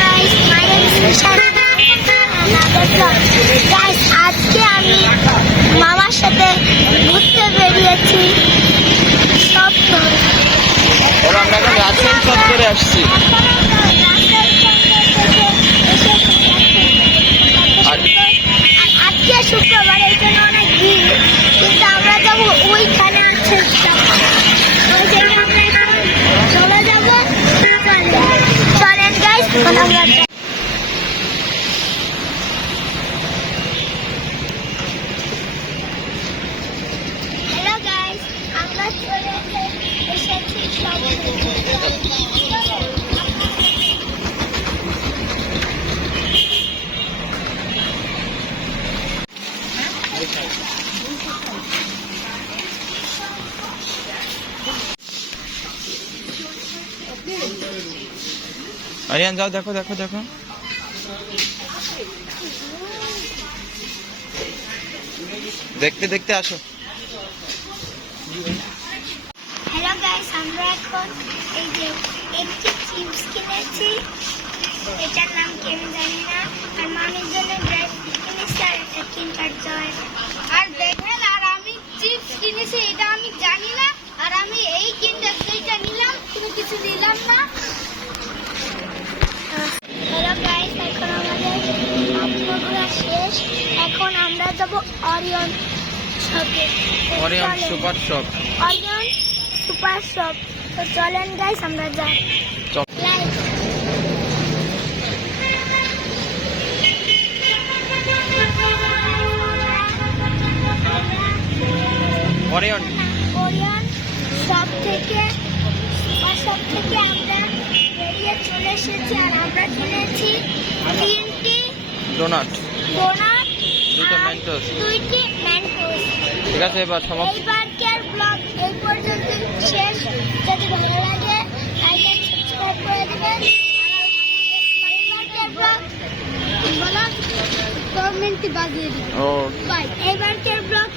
guys, my name is Vishal. Guys, আজকে আমি মামার সাথে ঘুরতে বেরিয়েছি। আমরা এখন রাসেল চত্বরে আসছি। আজকে শুক্রবার, এই জন্য অনেক ভিড়, কিন্তু আমরা যাবো ওইখানে আছে চলে যাবো। চলেন গাইস, আমরা আরিয়ান যাও, দেখো দেখো দেখো। দেখতে দেখতে আসো। হ্যালো গাইস, আমরা এখন এই যে একটি চিপস কিনেছি, এটার নাম কি আমি জানি না, আর মামির জন্য ব্রেড কিনেছি আর একটা কিন্ডার জয়। আর দেখেন, আর আমি চিপস কিনেছি, এটা আমি জানি না, আর আমি এই কিন্ডার জয়টা নিলাম, কিন্তু কিছু নিলাম না। হ্যালো গাইস, এখন আমাদের ঘোরা শেষ। এখন আমরা যাব অরিয়ন শপে, Orion super shop. Orion super shop. তো চলেন গাইস, আমরা যাই। অরিয়ন শপ থেকে আমরা বেরিয়ে চলে এসেছি, আর আমরা কিনেছি 3টি ডোনাট, দুইটি মেন্টোস। ঠিক আছে, এবার সমাপ্ত। এইবারকার ব্লগ এই পর্যন্ত শেষ। যদি ভালো লাগে লাইক এন্ড সাবস্ক্রাইব করে দিবেন। এইবারকার ব্লগ বলো, কমেন্টে বাজিয়ে দিবেন। ও বাই। এইবারকার ব্লগ